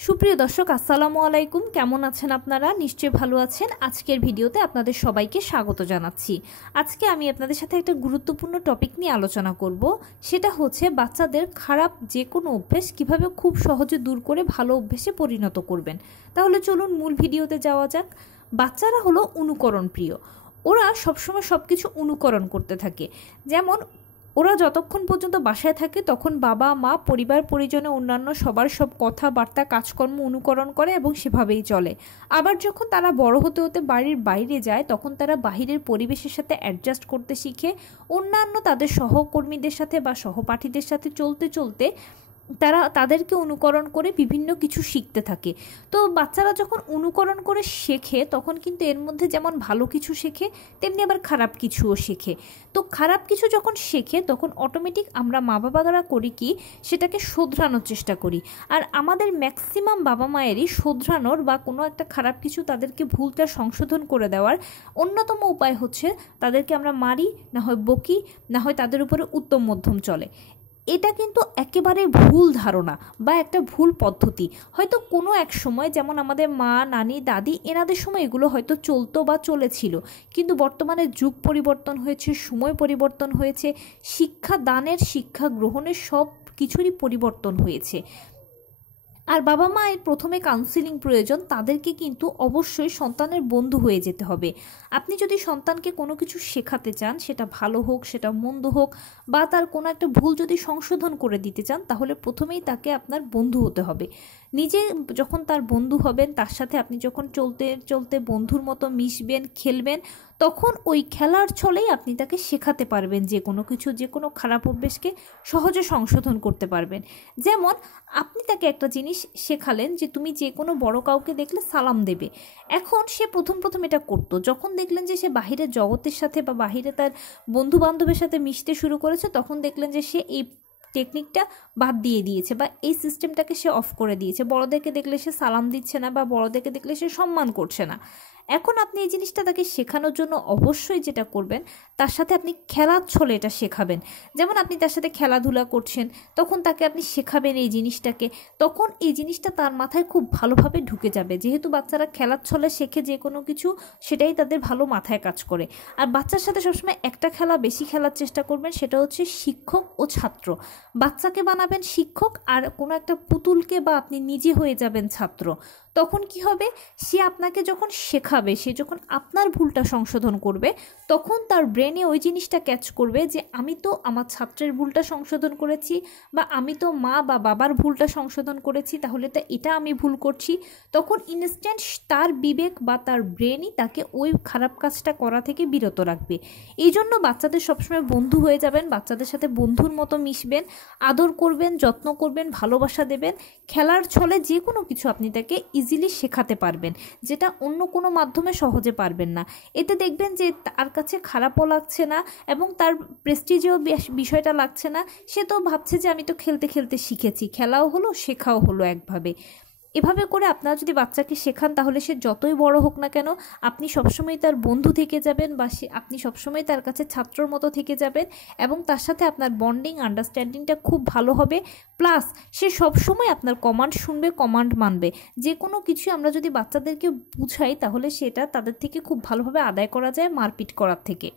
সুপ্রিয় দর্শক আসসালামু আলাইকুম। কেমন আছেন আপনারা? নিশ্চয়ই ভালো আছেন। আজকের ভিডিওতে আপনাদের সবাইকে স্বাগত জানাচ্ছি। আজকে আমি আপনাদের সাথে একটা গুরুত্বপূর্ণ টপিক নিয়ে আলোচনা করব। সেটা হচ্ছে বাচ্চাদের খারাপ যে কোনো অভ্যেস কিভাবে খুব সহজে দূর করে ভালো অভ্যেসে পরিণত করবেন। তাহলে চলুন মূল ভিডিওতে যাওয়া যাক। বাচ্চারা হলো অনুকরণ প্রিয়। ওরা সবসময় সব কিছু অনুকরণ করতে থাকে। যেমন ওরা যতক্ষণ পর্যন্ত বাসায় থাকে তখন বাবা মা পরিবার পরিজনে অন্যান্য সবার সব কথাবার্তা কাজকর্ম অনুকরণ করে এবং সেভাবেই চলে। আবার যখন তারা বড় হতে হতে বাড়ির বাইরে যায় তখন তারা বাহিরের পরিবেশের সাথে অ্যাডজাস্ট করতে শিখে। অন্যান্য তাদের সহকর্মীদের সাথে বা সহপাঠীদের সাথে চলতে চলতে তারা তাদেরকে অনুকরণ করে বিভিন্ন কিছু শিখতে থাকে। তো বাচ্চারা যখন অনুকরণ করে শেখে তখন কিন্তু এর মধ্যে যেমন ভালো কিছু শেখে তেমনি আবার খারাপ কিছুও শেখে। তো খারাপ কিছু যখন শেখে তখন অটোমেটিক আমরা মা বাবারা করি কি সেটাকে শোধরানোর চেষ্টা করি। আর আমাদের ম্যাক্সিমাম বাবা মায়েরই শোধরানোর বা কোনো একটা খারাপ কিছু তাদেরকে ভুলটা সংশোধন করে দেওয়ার অন্যতম উপায় হচ্ছে তাদেরকে আমরা মারি, না হয় বকি, না হয় তাদের উপরে উত্তম মধ্যম চলে। এটা কিন্তু একেবারে ভুল ধারণা বা একটা ভুল পদ্ধতি। হয়তো কোনো এক সময় যেমন আমাদের মা নানি দাদি এনাদের সময় এগুলো হয়তো চলতো বা চলেছিল, কিন্তু বর্তমানে যুগ পরিবর্তন হয়েছে, সময় পরিবর্তন হয়েছে, শিক্ষা দানের শিক্ষা গ্রহণের সব কিছুরই পরিবর্তন হয়েছে। আর বাবা মায়ের প্রথমে কাউন্সিলিং প্রয়োজন। তাদেরকে কিন্তু অবশ্যই সন্তানের বন্ধু হয়ে যেতে হবে। আপনি যদি সন্তানকে কোনো কিছু শেখাতে চান, সেটা ভালো হোক সেটা মন্দ হোক, বা তার কোনো একটা ভুল যদি সংশোধন করে দিতে চান, তাহলে প্রথমেই তাকে আপনার বন্ধু হতে হবে। নিজে যখন তার বন্ধু হবেন, তার সাথে আপনি যখন চলতে চলতে বন্ধুর মতো মিশবেন, খেলবেন, তখন ওই খেলার ছলেই আপনি তাকে শেখাতে পারবেন যে কোনো কিছু, যে কোনো খারাপ অভ্যেসকে সহজে সংশোধন করতে পারবেন। যেমন আপনি তাকে একটা জিনিস শেখালেন যে তুমি যে কোনো বড় কাউকে দেখলে সালাম দেবে। এখন সে প্রথম এটা করতো। যখন দেখলেন যে সে বাহিরের জগতের সাথে বা বাহিরে তার বন্ধু বান্ধবের সাথে মিশতে শুরু করেছে, তখন দেখলেন যে সে এই টেকনিকটা বাদ দিয়ে দিয়েছে বা এই সিস্টেমটাকে সে অফ করে দিয়েছে। বড়দেরকে দেখলে সে সালাম দিচ্ছে না বা বড়দেরকে দেখলে সে সম্মান করছে না। এখন আপনি এই জিনিসটা তাকে শেখানোর জন্য অবশ্যই যেটা করবেন, তার সাথে আপনি খেলার ছলে এটা শেখাবেন। যেমন আপনি তার সাথে খেলাধুলা করছেন, তখন তাকে আপনি শেখাবেন এই জিনিসটাকে। তখন এই জিনিসটা তার মাথায় খুব ভালোভাবে ঢুকে যাবে। যেহেতু বাচ্চারা খেলার ছলে শেখে যে কোনো কিছু, সেটাই তাদের ভালো মাথায় কাজ করে। আর বাচ্চার সাথে সবসময় একটা খেলা বেশি খেলার চেষ্টা করবেন, সেটা হচ্ছে শিক্ষক ও ছাত্র। বাচ্চাকে বানাবেন শিক্ষক আর কোনো একটা পুতুলকে বা আপনি নিজে হয়ে যাবেন ছাত্র। তখন কি হবে, সে আপনাকে যখন শেখাবে, সে যখন আপনার ভুলটা সংশোধন করবে, তখন তার ব্রেনে ওই জিনিসটা ক্যাচ করবে যে আমি তো আমার ছাত্রের ভুলটা সংশোধন করেছি, বা আমি তো মা বা বাবার ভুলটা সংশোধন করেছি, তাহলে তো এটা আমি ভুল করছি। তখন ইনস্ট্যান্ট তার বিবেক বা তার ব্রেনই তাকে ওই খারাপ কাজটা করা থেকে বিরত রাখবে। এই জন্য বাচ্চাদের সবসময় বন্ধু হয়ে যাবেন, বাচ্চাদের সাথে বন্ধুর মতো মিশবেন, আদর করবেন, যত্ন করবেন, ভালোবাসা দেবেন। খেলার ছলে যে কোনো কিছু আপনি তাকে ইজিলি শেখাতে পারবেন, যেটা অন্য কোনো মাধ্যমে সহজে পারবেন না। এতে দেখবেন যে তার কাছে খারাপও লাগছে না এবং তার প্রেস্টিজেও বিষয়টা লাগছে না। সে তো ভাবছে যে আমি তো খেলতে খেলতে শিখেছি, খেলাও হলো শেখাও হলো একভাবে। এভাবে করে আপনারা যদি বাচ্চাকে শেখান, তাহলে সে যতই বড় হোক না কেন, আপনি সবসময় তার বন্ধু থেকে যাবেন বা আপনি সবসময় তার কাছে ছাত্রর মতো থেকে যাবেন এবং তার সাথে আপনার বন্ডিং আন্ডারস্ট্যান্ডিংটা খুব ভালো হবে। প্লাস সে সবসময় আপনার কমান্ড শুনবে, কমান্ড মানবে। যে কোনো কিছু আমরা যদি বাচ্চাদেরকে বুঝাই, তাহলে সেটা তাদের থেকে খুব ভালোভাবে আদায় করা যায় মারপিট করার থেকে।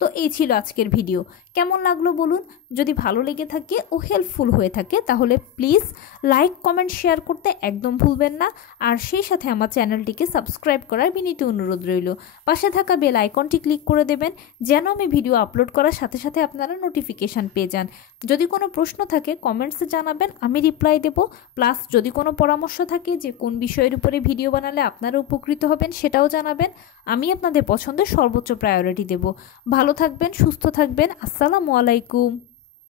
তো এই ছিল আজকের ভিডিও। কেমন লাগলো বলুন? যদি ভালো লেগে থাকে ও হেল্পফুল হয়ে থাকে, তাহলে প্লিজ লাইক কমেন্ট শেয়ার করতে একদম ভুলবেন না। আর সেই সাথে আমার চ্যানেলটিকে সাবস্ক্রাইব করার বিনীত অনুরোধ রইল। পাশে থাকা বেল আইকনটি ক্লিক করে দেবেন, যেন আমি ভিডিও আপলোড করার সাথে সাথে আপনারা নোটিফিকেশান পেয়ে যান। যদি কোনো প্রশ্ন থাকে কমেন্টসে জানাবেন, আমি রিপ্লাই দেব। প্লাস যদি কোনো পরামর্শ থাকে যে কোন বিষয়ের উপরে ভিডিও বানালে আপনারা উপকৃত হবেন, সেটাও জানাবেন। আমি আপনাদের পছন্দের সর্বোচ্চ প্রায়োরিটি দেব। ভালো থাকবেন, সুস্থ থাকবেন। আসসালামু আলাইকুম।